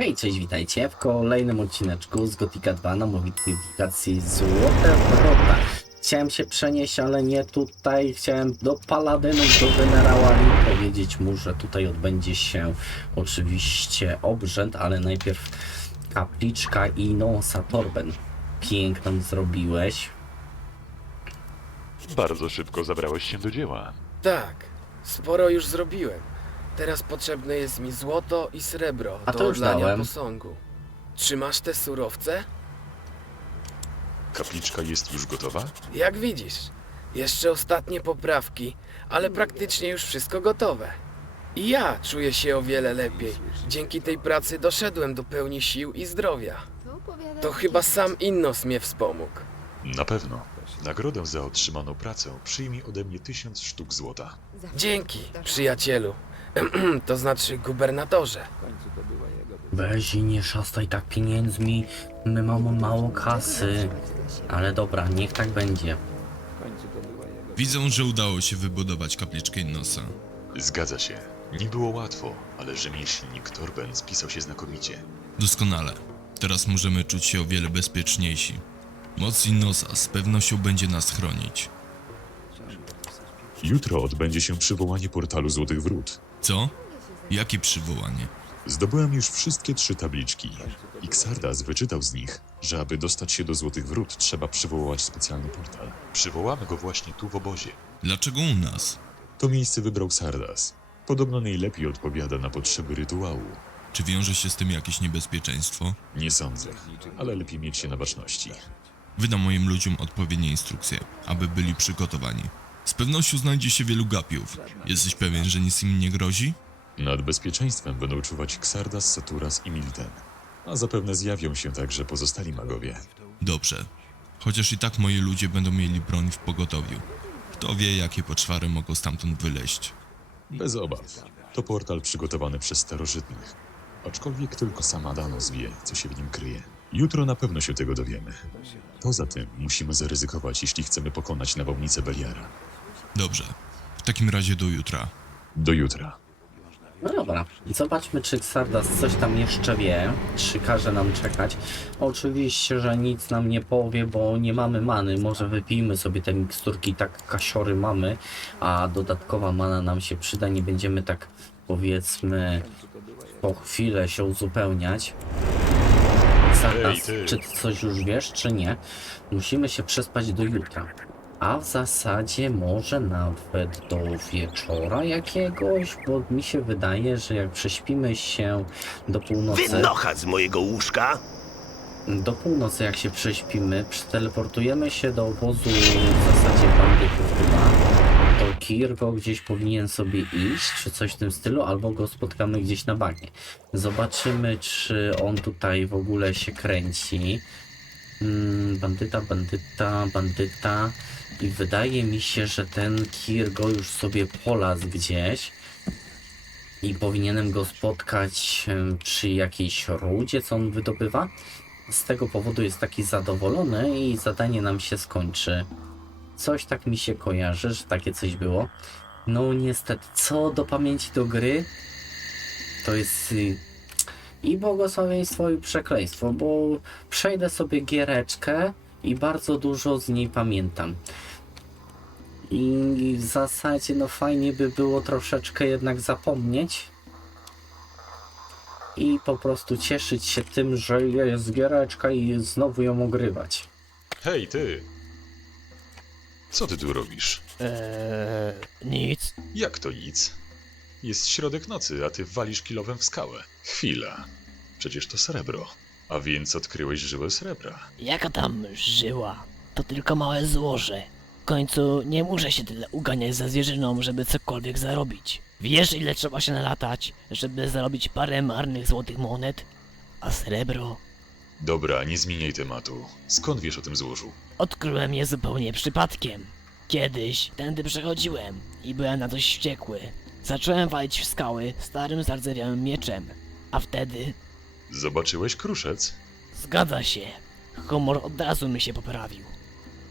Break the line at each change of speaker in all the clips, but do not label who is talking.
Hej, cześć, witajcie w kolejnym odcineczku z Gotika 2 na modyfikacji Złote Wrota. Chciałem się przenieść, ale nie tutaj. Chciałem do Paladynów, do Generała Lee powiedzieć mu, że tutaj odbędzie się oczywiście obrzęd, ale najpierw kapliczka i nosa Torben. Piękną zrobiłeś.
Bardzo szybko zabrałeś się do dzieła.
Tak, sporo już zrobiłem. Teraz potrzebne jest mi złoto i srebro
A
do
już
odlania
dałem.
posągu. Trzymasz te surowce?
Kapliczka jest już gotowa?
Jak widzisz, jeszcze ostatnie poprawki, ale praktycznie już wszystko gotowe. I ja czuję się o wiele lepiej. Dzięki tej pracy doszedłem do pełni sił i zdrowia. To chyba sam Innos mnie wspomógł.
Na pewno. Nagrodę za otrzymaną pracę przyjmij ode mnie tysiąc sztuk złota.
Dzięki, przyjacielu. to znaczy gubernatorze.
Weź i nie szastaj tak pieniędzmi, my mamy mało kasy. Ale dobra, niech tak będzie.
Widzą, że udało się wybudować kapliczkę Innosa.
Zgadza się. Nie było łatwo, ale rzemieślnik Torben spisał się znakomicie.
Doskonale. Teraz możemy czuć się o wiele bezpieczniejsi. Moc Innosa z pewnością będzie nas chronić.
Jutro odbędzie się przywołanie portalu Złotych Wrót.
Co? Jakie przywołanie?
Zdobyłem już wszystkie trzy tabliczki. I Xardas wyczytał z nich, że aby dostać się do Złotych Wrót trzeba przywołać specjalny portal. Przywołamy go właśnie tu w obozie.
Dlaczego u nas?
To miejsce wybrał Sardas. Podobno najlepiej odpowiada na potrzeby rytuału.
Czy wiąże się z tym jakieś niebezpieczeństwo?
Nie sądzę, ale lepiej mieć się na baczności.
Wydam moim ludziom odpowiednie instrukcje, aby byli przygotowani. Z pewnością znajdzie się wielu gapiów. Jesteś pewien, że nic im nie grozi?
Nad bezpieczeństwem będą czuwać Xardas, Saturas i Milten. A zapewne zjawią się także pozostali magowie.
Dobrze. Chociaż i tak moi ludzie będą mieli broń w pogotowiu. Kto wie, jakie poczwary mogą stamtąd wyleść.
Bez obaw. To portal przygotowany przez starożytnych. Aczkolwiek tylko sama Danos wie, co się w nim kryje. Jutro na pewno się tego dowiemy. Poza tym musimy zaryzykować, jeśli chcemy pokonać nawałnicę Beliara.
Dobrze. W takim razie do jutra.
Do jutra.
No dobra, zobaczmy czy Xardas coś tam jeszcze wie, czy każe nam czekać. Oczywiście, że nic nam nie powie, bo nie mamy many. Może wypijmy sobie te miksturki, tak kasiory mamy, a dodatkowa mana nam się przyda. Nie będziemy tak powiedzmy po chwilę się uzupełniać. Xardas, czy ty coś już wiesz, czy nie? Musimy się przespać do jutra. A w zasadzie może nawet do wieczora jakiegoś, bo mi się wydaje, że jak prześpimy się do północy,
Wynocha z mojego łóżka!
do północy jak się prześpimy, przeteleportujemy się do obozu w zasadzie bandytów chyba, to Kirgo gdzieś powinien sobie iść, czy coś w tym stylu, albo go spotkamy gdzieś na bagnie. Zobaczymy, czy on tutaj w ogóle się kręci. Mm, bandyta, bandyta, bandyta. I wydaje mi się, że ten Kirgo już sobie polazł gdzieś. I powinienem go spotkać przy jakiejś rudzie, co on wydobywa. Z tego powodu jest taki zadowolony i zadanie nam się skończy. Coś tak mi się kojarzy, że takie coś było. No niestety, co do pamięci do gry, to jest y, i błogosławieństwo i przekleństwo, bo przejdę sobie giereczkę i bardzo dużo z niej pamiętam. I w zasadzie no fajnie by było troszeczkę jednak zapomnieć i po prostu cieszyć się tym, że jest giereczka i znowu ją ogrywać.
Hej, ty! Co ty tu robisz?
Eee, nic.
Jak to nic? Jest środek nocy, a ty walisz kilowem w skałę. Chwila. Przecież to srebro. A więc odkryłeś żyłę srebra.
Jaka tam żyła? To tylko małe złoże. W końcu nie muszę się tyle uganiać za zwierzyną, żeby cokolwiek zarobić. Wiesz ile trzeba się nalatać, żeby zarobić parę marnych złotych monet? A srebro?
Dobra, nie zmieniaj tematu. Skąd wiesz o tym złożu?
Odkryłem je zupełnie przypadkiem. Kiedyś tędy przechodziłem i byłem na coś wściekły. Zacząłem walić w skały starym zardzewiałym mieczem. A wtedy
Zobaczyłeś kruszec?
Zgadza się. Humor od razu mi się poprawił.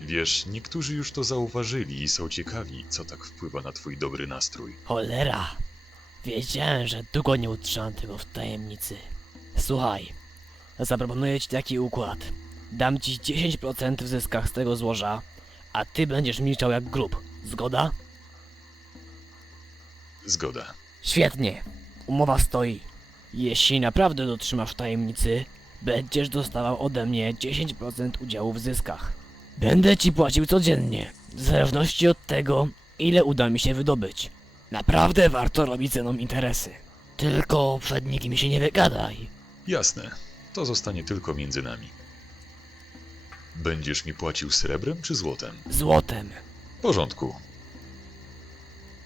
Wiesz, niektórzy już to zauważyli i są ciekawi, co tak wpływa na twój dobry nastrój.
Cholera. Wiedziałem, że długo nie utrzymam tego w tajemnicy. Słuchaj, zaproponuję ci taki układ. Dam ci 10% w zyskach z tego złoża, a ty będziesz milczał jak grób. Zgoda?
Zgoda.
Świetnie. Umowa stoi. Jeśli naprawdę dotrzymasz tajemnicy, będziesz dostawał ode mnie 10% udziału w zyskach. Będę ci płacił codziennie, w zależności od tego, ile uda mi się wydobyć. Naprawdę warto robić ze mną interesy. Tylko przed nikim się nie wygadaj.
Jasne. To zostanie tylko między nami. Będziesz mi płacił srebrem czy złotem?
Złotem.
W porządku.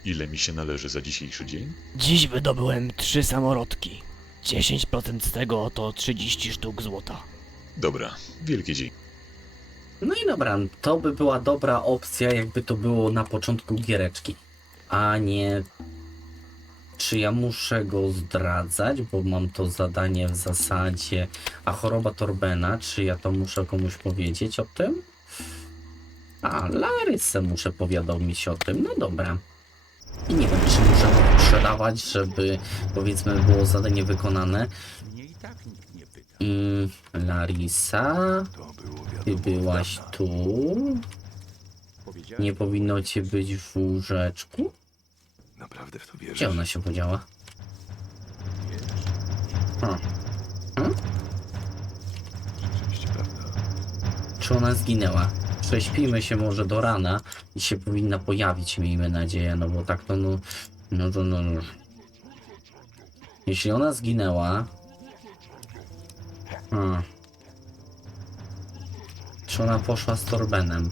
Ile mi się należy za dzisiejszy dzień?
Dziś wydobyłem trzy samorodki. 10% z tego to 30 sztuk złota.
Dobra, wielkie dzięki.
No i dobra, to by była dobra opcja, jakby to było na początku giereczki. A nie czy ja muszę go zdradzać, bo mam to zadanie w zasadzie. A choroba Torbena, czy ja to muszę komuś powiedzieć o tym? A, Larysę muszę powiadomić o tym, no dobra. I nie wiem, czy muszę to sprzedawać, żeby powiedzmy było zadanie wykonane. Mm, Larisa, ty byłaś tu. Nie powinno cię być w łóżeczku?
Naprawdę w to
Gdzie
wierzysz?
ona się podziała? A,
prawda.
czy ona zginęła? Prześpimy się może do rana i się powinna pojawić, miejmy nadzieję, no bo tak to no... No to no... no. Jeśli ona zginęła... A. Czy ona poszła z Torbenem?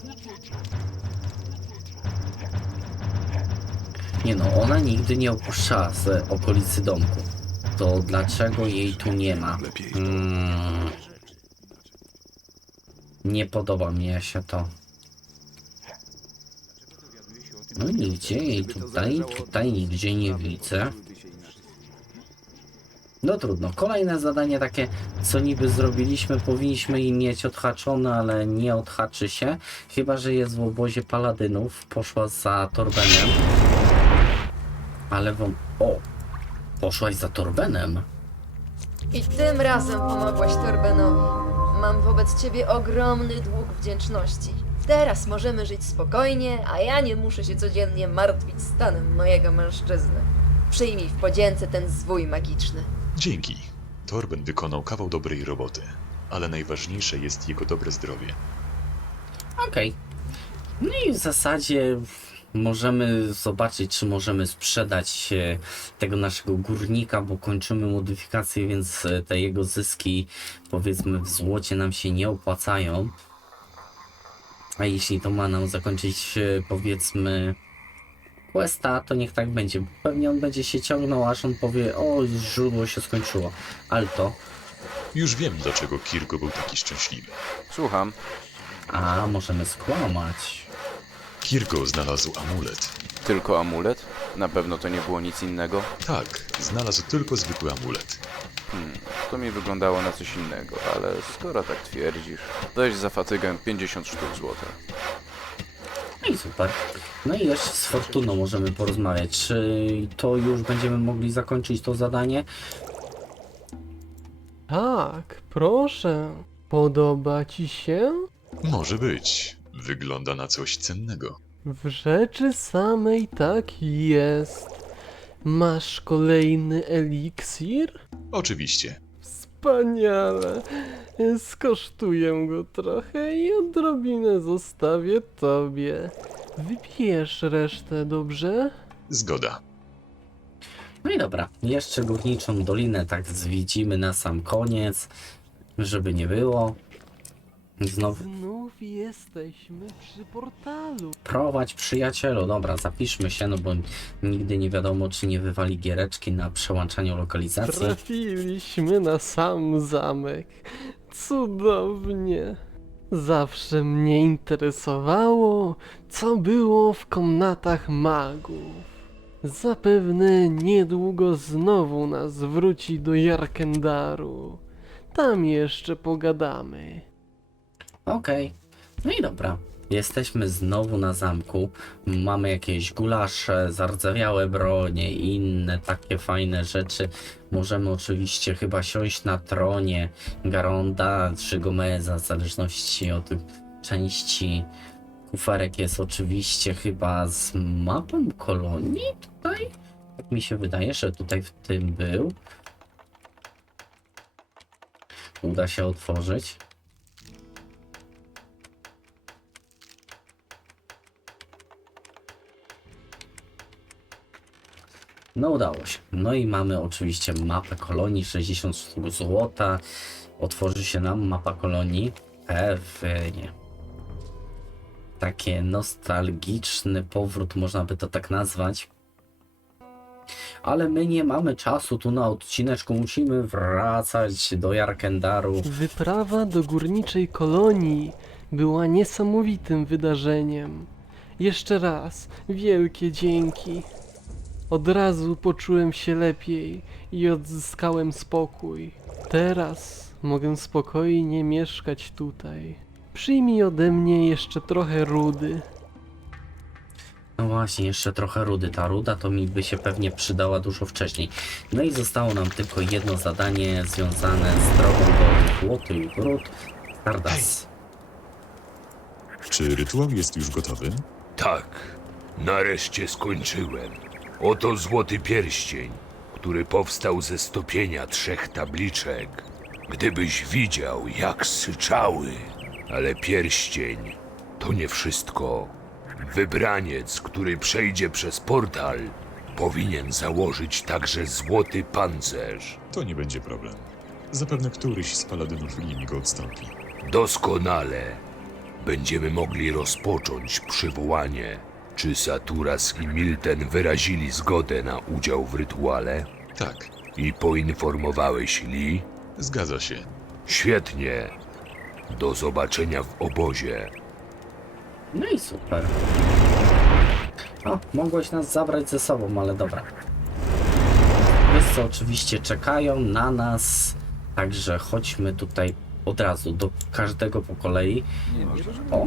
Nie no, ona nigdy nie opuszczała z okolicy domku. To dlaczego jej tu nie ma? Mm. Nie podoba mi się to. No nigdzie jej tutaj, tutaj nigdzie nie widzę. No trudno. Kolejne zadanie takie, co niby zrobiliśmy, powinniśmy im mieć odhaczone, ale nie odhaczy się. Chyba, że jest w obozie paladynów. Poszła za Torbenem. Ale wam... O! Poszłaś za Torbenem?
I tym razem pomogłaś Torbenowi. Mam wobec ciebie ogromny dług wdzięczności. Teraz możemy żyć spokojnie, a ja nie muszę się codziennie martwić stanem mojego mężczyzny. Przyjmij w podzięce ten zwój magiczny.
Dzięki. Torben wykonał kawał dobrej roboty, ale najważniejsze jest jego dobre zdrowie.
Okej. No i w zasadzie możemy zobaczyć, czy możemy sprzedać e, tego naszego górnika, bo kończymy modyfikację, więc e, te jego zyski, powiedzmy, w złocie nam się nie opłacają. A jeśli to ma nam zakończyć, e, powiedzmy, questa, to niech tak będzie. Pewnie on będzie się ciągnął, aż on powie, o, źródło się skończyło. Alto.
Już wiem, dlaczego Kirko był taki szczęśliwy.
Słucham.
A, możemy skłamać.
Kirko znalazł amulet.
Tylko amulet? Na pewno to nie było nic innego?
Tak, znalazł tylko zwykły amulet.
Hmm, to mi wyglądało na coś innego, ale skoro tak twierdzisz, weź za fatygę 50 sztuk złota.
No i super. No i jeszcze z Fortuną możemy porozmawiać. Czy to już będziemy mogli zakończyć to zadanie?
Tak, proszę. Podoba ci się?
Może być. Wygląda na coś cennego.
W rzeczy samej tak jest. Masz kolejny eliksir?
Oczywiście.
Wspaniale. Skosztuję go trochę i odrobinę zostawię tobie. Wypijesz resztę, dobrze?
Zgoda.
No i dobra. Jeszcze Górniczą Dolinę tak zwiedzimy na sam koniec, żeby nie było. Znowu
Znów jesteśmy przy portalu.
prowadź przyjacielu. Dobra, zapiszmy się, no bo nigdy nie wiadomo, czy nie wywali giereczki na przełączaniu lokalizacji.
Trafiliśmy na sam zamek. Cudownie. Zawsze mnie interesowało, co było w komnatach magów. Zapewne niedługo znowu nas wróci do Jarkendaru. Tam jeszcze pogadamy.
Okej. No i dobra. Jesteśmy znowu na zamku. Mamy jakieś gulasze, zardzewiałe bronie i inne takie fajne rzeczy. Możemy oczywiście chyba siąść na tronie Garonda czy Gomeza, w zależności od części. Kuferek jest oczywiście chyba z mapą kolonii tutaj. Tak mi się wydaje, że tutaj w tym był. Uda się otworzyć. No udało się. No i mamy oczywiście mapę kolonii, 60 sztuk złota. Otworzy się nam mapa kolonii. Pewnie. Takie nostalgiczny powrót, można by to tak nazwać. Ale my nie mamy czasu tu na odcineczku, musimy wracać do Jarkendaru.
Wyprawa do górniczej kolonii była niesamowitym wydarzeniem. Jeszcze raz wielkie dzięki. Od razu poczułem się lepiej i odzyskałem spokój. Teraz mogę spokojnie mieszkać tutaj. Przyjmij ode mnie jeszcze trochę rudy.
No właśnie, jeszcze trochę rudy. Ta ruda to mi by się pewnie przydała dużo wcześniej. No i zostało nam tylko jedno zadanie związane z drogą do Złotych Wrót. Stardust.
Czy rytuał jest już gotowy?
Tak, nareszcie skończyłem. Oto złoty pierścień, który powstał ze stopienia trzech tabliczek. Gdybyś widział, jak syczały. Ale pierścień to nie wszystko. Wybraniec, który przejdzie przez portal, powinien założyć także złoty pancerz.
To nie będzie problem. Zapewne któryś z paladynów Lim go odstąpi.
Doskonale. Będziemy mogli rozpocząć przywołanie. Czy Saturas i Milten wyrazili zgodę na udział w rytuale?
Tak,
I poinformowałeś Lee?
zgadza się.
Świetnie. Do zobaczenia w obozie.
No i super. O, mogłeś nas zabrać ze sobą, ale dobra. Wszyscy oczywiście czekają na nas, także chodźmy tutaj od razu do każdego po kolei. O,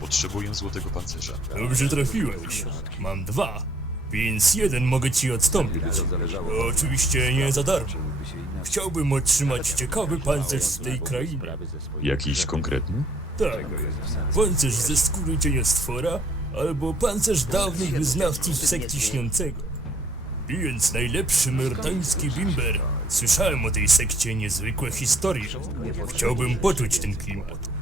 Potrzebuję złotego pancerza.
Dobrze trafiłeś. Mam dwa, więc jeden mogę ci odstąpić. Oczywiście nie za darmo. Chciałbym otrzymać ciekawy pancerz z tej krainy.
Jakiś konkretny?
Tak, pancerz ze skóry cieniostwora albo pancerz dawnych wyznawców sekty śniącego. Pijąc najlepszy myrtański bimber, słyszałem o tej sekcie niezwykłe historie. Chciałbym poczuć ten klimat.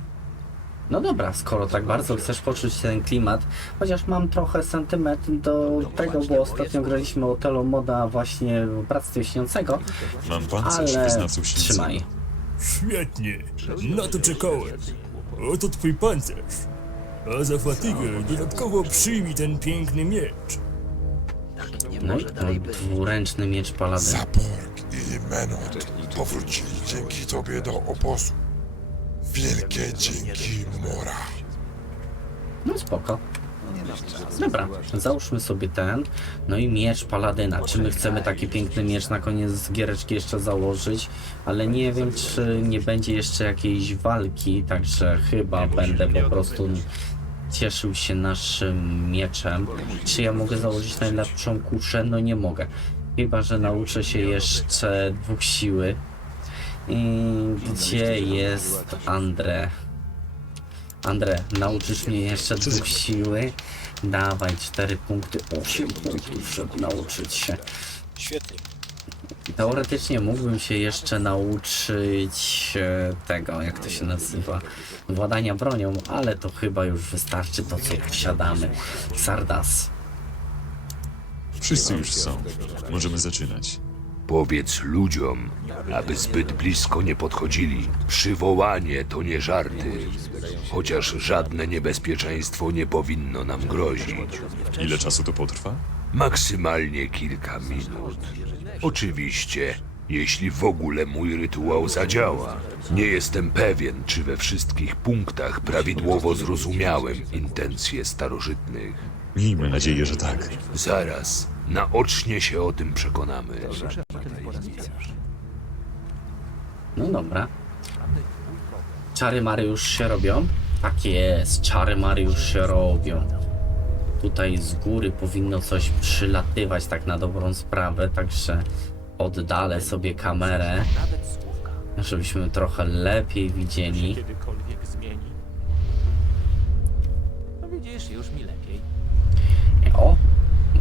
No dobra, skoro tak bardzo chcesz poczuć ten klimat, chociaż mam trochę sentyment do tego, bo ostatnio graliśmy o Telo Moda właśnie w Bractwie Śniącego,
Mam pancerz
ale
wyznawców śniącego.
trzymaj.
Świetnie, na to czekałem. Oto twój pancerz. A za fatygę dodatkowo przyjmij ten piękny miecz.
No i to dwuręczny miecz paladyna.
Zaporg i Menot powrócili dzięki tobie do obozu. Wielkie dzięki, Mora.
No spoko. Dobra, załóżmy sobie ten. No i miecz paladyna. Czy my chcemy taki piękny miecz na koniec giereczki jeszcze założyć? Ale nie wiem, czy nie będzie jeszcze jakiejś walki, także chyba będę po prostu cieszył się naszym mieczem. Czy ja mogę założyć najlepszą kuszę? No nie mogę. Chyba, że nauczę się jeszcze dwóch siły. I gdzie jest Andre? Andre, nauczysz mnie jeszcze dwóch siły? Dawaj, cztery punkty, osiem punktów, żeby nauczyć się.
Świetnie.
Teoretycznie mógłbym się jeszcze nauczyć e, tego, jak to się nazywa, władania bronią, ale to chyba już wystarczy to, co posiadamy. Sardas.
Wszyscy już są. Możemy zaczynać.
Powiedz ludziom, aby zbyt blisko nie podchodzili. Przywołanie to nie żarty. Chociaż żadne niebezpieczeństwo nie powinno nam grozić.
Ile czasu to potrwa?
Maksymalnie kilka minut. Oczywiście, jeśli w ogóle mój rytuał zadziała. Nie jestem pewien, czy we wszystkich punktach prawidłowo zrozumiałem intencje starożytnych.
Miejmy nadzieję, że tak.
Zaraz, naocznie się o tym przekonamy.
No dobra. Czary już się robią? Tak jest, czary już się robią. Tutaj z góry powinno coś przylatywać tak na dobrą sprawę, także oddalę sobie kamerę, żebyśmy trochę lepiej widzieli.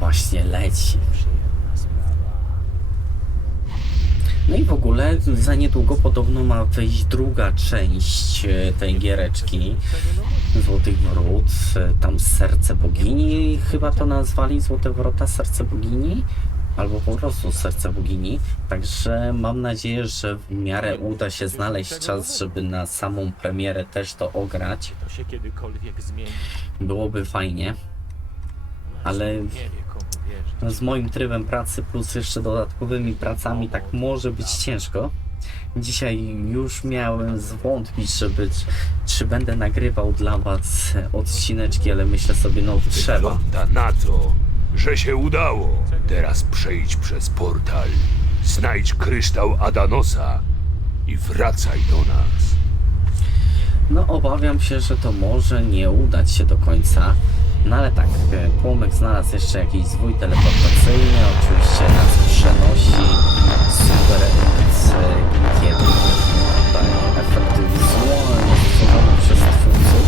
Właśnie leci. No i w ogóle za niedługo podobno ma wyjść druga część e, tej giereczki. Złotych Wrót, e, tam Serce Bogini, chyba to nazwali Złote Wrota Serce Bogini, albo po prostu Serce Bogini, także mam nadzieję, że w miarę uda się znaleźć czas, żeby na samą premierę też to ograć, byłoby fajnie, ale Z moim trybem pracy plus jeszcze dodatkowymi pracami tak może być ciężko. Dzisiaj już miałem zwątpić, żeby czy będę nagrywał dla was odcineczki, ale myślę sobie, no trzeba.
Wygląda na to, że się udało. Teraz przejdź przez portal, znajdź kryształ Adanosa i wracaj do nas.
No obawiam się, że to może nie udać się do końca. No ale tak, e, Płomek znalazł jeszcze jakiś zwój teleportacyjny, oczywiście nas przenosi super kiedy tutaj efekty wizualne stworzone przez twórców.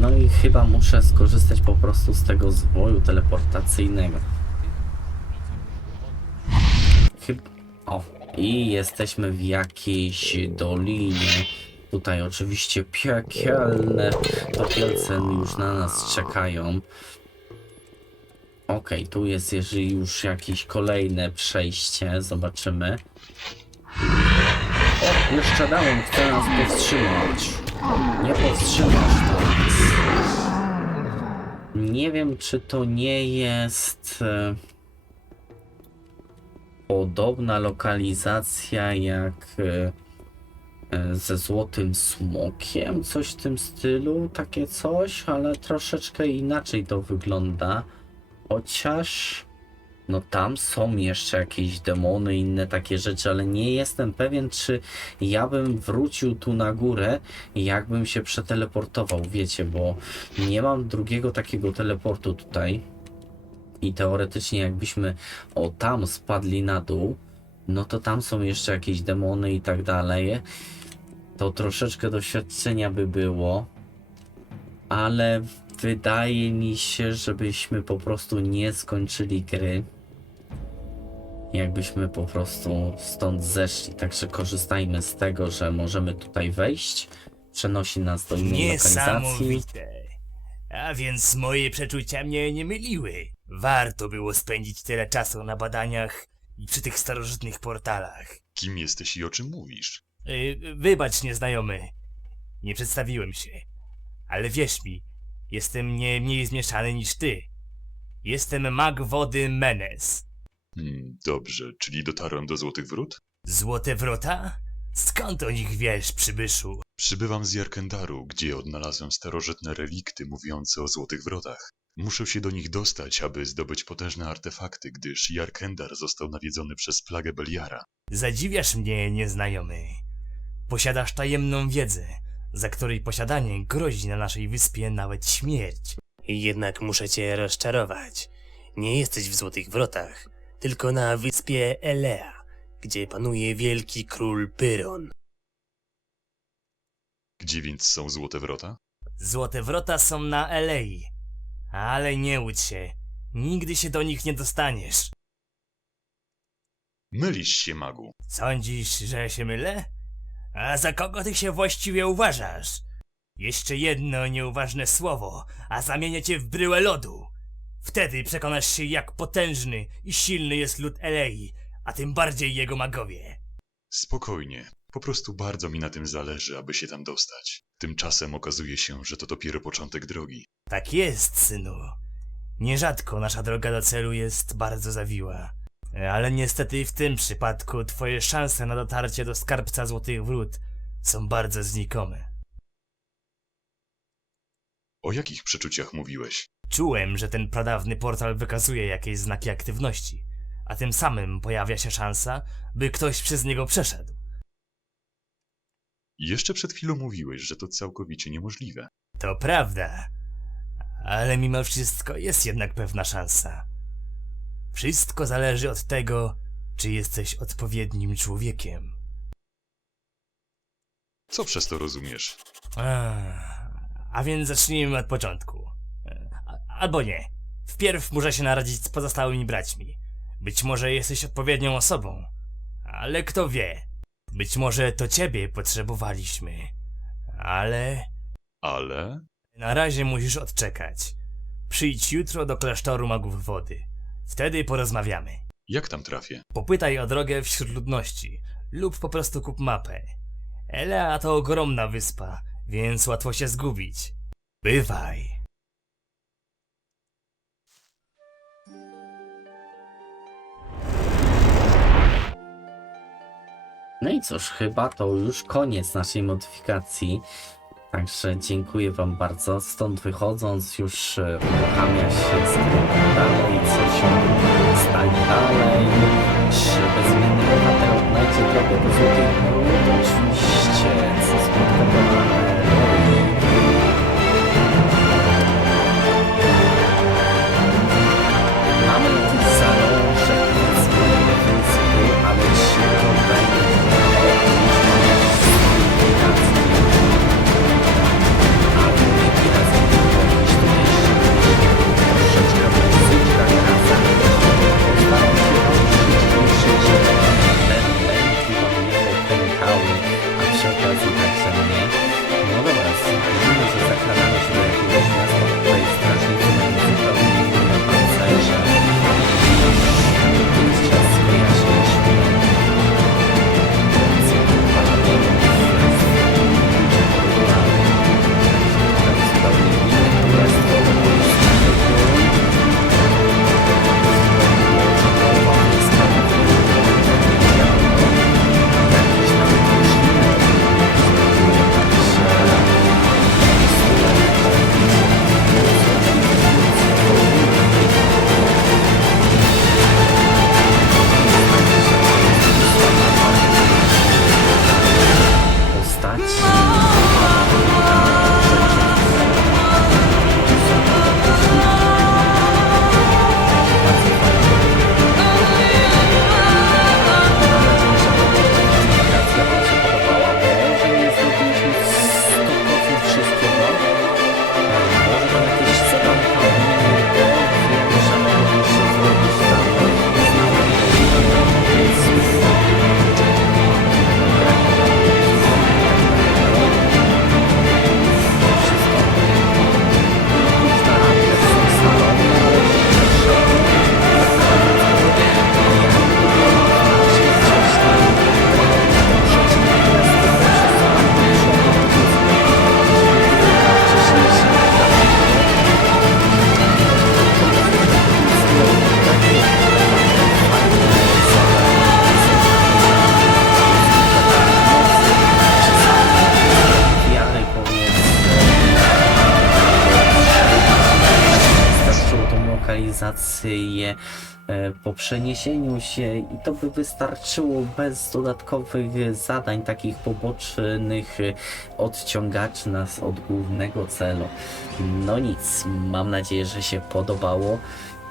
No i chyba muszę skorzystać po prostu z tego zwoju teleportacyjnego. Chyba... O, i jesteśmy w jakiejś dolinie. Tutaj oczywiście piekielne topielce już na nas czekają. Okej, tu jest jeżeli już jakieś kolejne przejście, zobaczymy. O, jeszcze dałem, chce nas powstrzymać. Nie powstrzymasz nas. Nie wiem, czy to nie jest... E podobna lokalizacja jak e, ze Złotym Smokiem, coś w tym stylu, takie coś, ale troszeczkę inaczej to wygląda. Chociaż, no tam są jeszcze jakieś demony, inne takie rzeczy, ale nie jestem pewien, czy ja bym wrócił tu na górę, jakbym się przeteleportował, wiecie, bo nie mam drugiego takiego teleportu tutaj. I teoretycznie jakbyśmy o tam spadli na dół, no to tam są jeszcze jakieś demony i tak dalej. To troszeczkę doświadczenia by było, ale wydaje mi się, żebyśmy po prostu nie skończyli gry. Jakbyśmy po prostu stąd zeszli. Także korzystajmy z tego, że możemy tutaj wejść. Przenosi nas do innej lokalizacji.
Niesamowite. A więc moje przeczucia mnie nie myliły. Warto było spędzić tyle czasu na badaniach i przy tych starożytnych portalach.
Kim jesteś i o czym mówisz?
Yy, wybacz, nieznajomy. Nie przedstawiłem się. Ale wierz mi, jestem nie mniej zmieszany niż ty. Jestem mag wody Menes.
Hmm, dobrze, czyli dotarłem do Złotych Wrót?
Złote wrota? Skąd o nich wiesz, przybyszu?
Przybywam z Jarkendaru, gdzie odnalazłem starożytne relikty mówiące o Złotych Wrotach. Muszę się do nich dostać, aby zdobyć potężne artefakty, gdyż Jarkendar został nawiedzony przez plagę Beliara.
Zadziwiasz mnie, nieznajomy. Posiadasz tajemną wiedzę, za której posiadanie grozi na naszej wyspie nawet śmierć.
Jednak muszę cię rozczarować. Nie jesteś w Złotych Wrotach, tylko na wyspie Elea, gdzie panuje wielki król Pyron.
Gdzie więc są Złote Wrota?
Złote wrota są na Elei. Ale nie łudź się. Nigdy się do nich nie dostaniesz.
Mylisz się, magu.
Sądzisz, że się mylę? A za kogo ty się właściwie uważasz? Jeszcze jedno nieuważne słowo, a zamienię cię w bryłę lodu. Wtedy przekonasz się, jak potężny i silny jest lud Elei, a tym bardziej jego magowie.
Spokojnie. Po prostu bardzo mi na tym zależy, aby się tam dostać. Tymczasem okazuje się, że to dopiero początek drogi.
Tak jest, synu. Nierzadko nasza droga do celu jest bardzo zawiła. Ale niestety w tym przypadku twoje szanse na dotarcie do skarbca Złotych Wrót są bardzo znikome.
O jakich przeczuciach mówiłeś?
Czułem, że ten pradawny portal wykazuje jakieś znaki aktywności, a tym samym pojawia się szansa, by ktoś przez niego przeszedł.
Jeszcze przed chwilą mówiłeś, że to całkowicie niemożliwe.
To prawda. Ale mimo wszystko jest jednak pewna szansa. Wszystko zależy od tego, czy jesteś odpowiednim człowiekiem.
Co przez to rozumiesz?
A, a więc zacznijmy od początku. A- Albo nie. Wpierw muszę się naradzić z pozostałymi braćmi. Być może jesteś odpowiednią osobą. Ale kto wie? Być może to ciebie potrzebowaliśmy. Ale
Ale...
na razie musisz odczekać. Przyjdź jutro do klasztoru magów wody. Wtedy porozmawiamy.
Jak tam trafię?
Popytaj o drogę wśród ludności lub po prostu kup mapę. Elea to ogromna wyspa, więc łatwo się zgubić. Bywaj.
No i cóż, chyba to już koniec naszej modyfikacji. Także dziękuję Wam bardzo. Stąd wychodząc już e, uruchamia się skrypt dalej, co się stanie dalej. Czy bezimienny bohater odnajdzie drogę do Złotej? Oczywiście, co skutkowane po przeniesieniu się i to by wystarczyło bez dodatkowych zadań, takich pobocznych odciągaczy nas od głównego celu. No nic, mam nadzieję, że się podobało.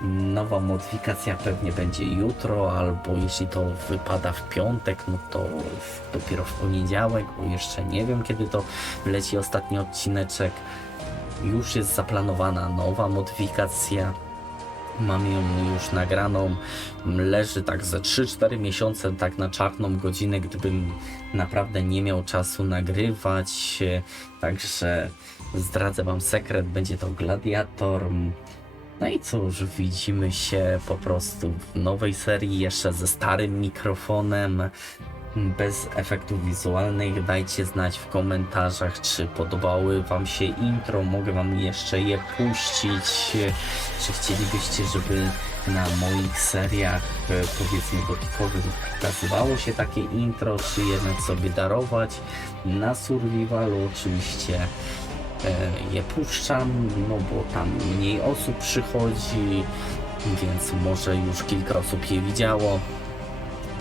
Nowa modyfikacja pewnie będzie jutro, albo jeśli to wypada w piątek, no to w, dopiero w poniedziałek, bo jeszcze nie wiem kiedy to wleci ostatni odcineczek. Już jest zaplanowana nowa modyfikacja. Mam ją już nagraną. Leży tak ze 3-4 miesiące, tak na czarną godzinę, gdybym naprawdę nie miał czasu nagrywać. Także zdradzę Wam sekret, będzie to Gladiator. No i cóż, widzimy się po prostu w nowej serii, jeszcze ze starym mikrofonem, bez efektów wizualnych. Dajcie znać w komentarzach, czy podobały Wam się intro, mogę Wam jeszcze je puścić, czy chcielibyście, żeby na moich seriach, e, powiedzmy gotikowych, nazywało się takie intro, czy jednak sobie darować. Na survivalu oczywiście e, je puszczam, no bo tam mniej osób przychodzi, więc może już kilka osób je widziało,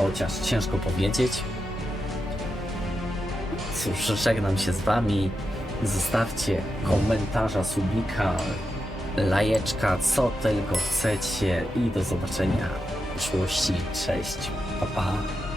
chociaż ciężko powiedzieć. cóż, żegnam się z wami. Zostawcie komentarza, subika, lajeczka, co tylko chcecie i do zobaczenia w przyszłości. Cześć, pa pa.